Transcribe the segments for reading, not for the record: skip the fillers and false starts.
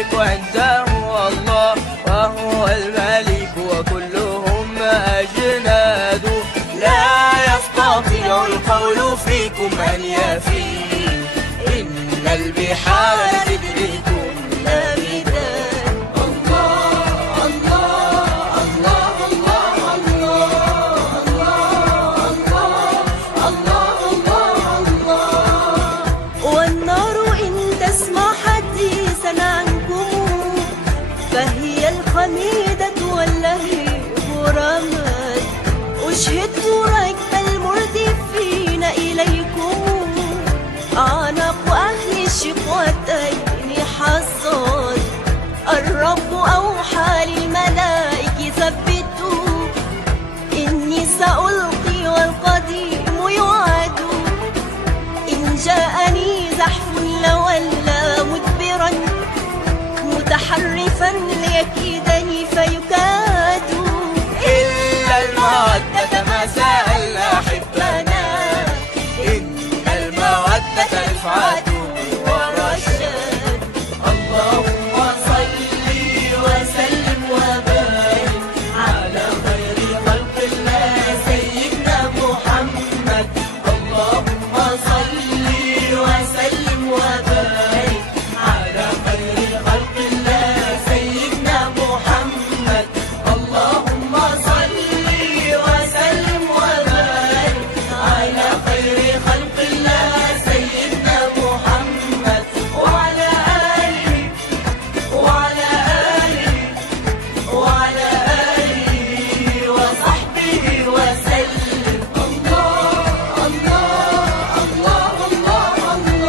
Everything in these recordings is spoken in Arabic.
الملك عنده الله، وهو الملك وكلهم أجناد. لا يستطيع القول فيكم أن يفي، إن البحار تدركم لا مداد. الله الله الله الله الله الله الله الله. والنار إن تسمع حديثا عنكم فهي الخميدة واللهيب رماد. أشهدت ركب المردفين إليكم، أعناق أهل الشقوتين حصاد. الرب أوحى للملائك ثبتوا، إني سألقي والقديم يعاد. إن جاءني زحف لولى مدبرا، متحرفا ليكيدني فيكاد. إلا المودة ما سألنا حبنا، إن المودة رفعة ورشاد. اللهم صل وسلم وبارك على خير خلق الله سيدنا محمد. اللهم صل وسلم وبارك على خير خلق الله سيدنا محمد. اللهم صل وسلم وبارك على خير خلق الله سيدنا محمد، وعلى آله وعلى آله وعلى آله وصحبه وسلم. الله الله الله الله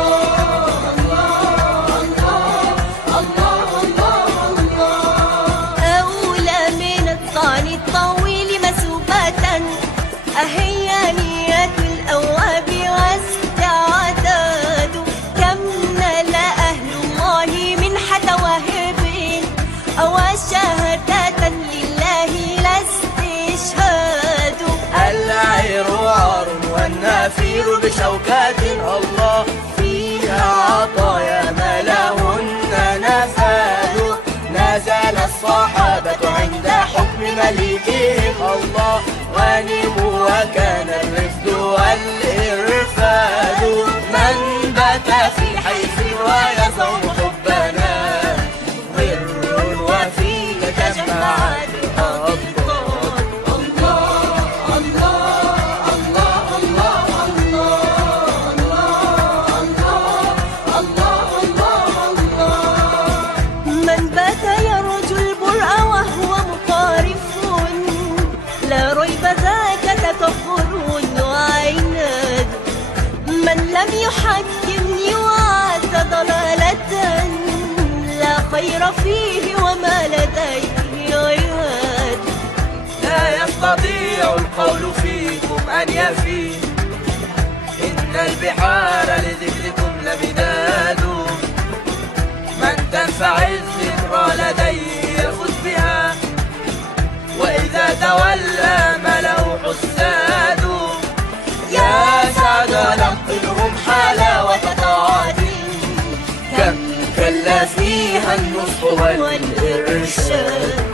الله الله الله. أولى من الطعن الطويل مسوبة، أهي نية الأواب واستعداد. كم نال أهل الله منحة واهب، أو شهادة لله لا استشهاد. العير عار والنفير بشوكات، الله فيها عطايا ما لهن نفاد. نزل الصحابة عند حكم مليكهم، الله غنموا وكان الرفد والإرفاد. من بات في حيث ويصوم حبنا، ضر وفيه تجمعات الأبطال. الله الله الله الله الله الله الله. من بات يرجو البرء وهو مقارف، لا ريب ذاك تكبر وعناد. من لم يحكمني وعاد ضلالة، لا خير فيه وما لديه عياد. لا يستطيع القول فيكم أن يفي، إن البحار لذكركم لمداد. من تنفع الذكرى لديه يفوز بها، وإذا تولى ملأ حساد. يا سعد لقنهم حلاوة طاعة، كم كلا فيها النصح والإرشاد.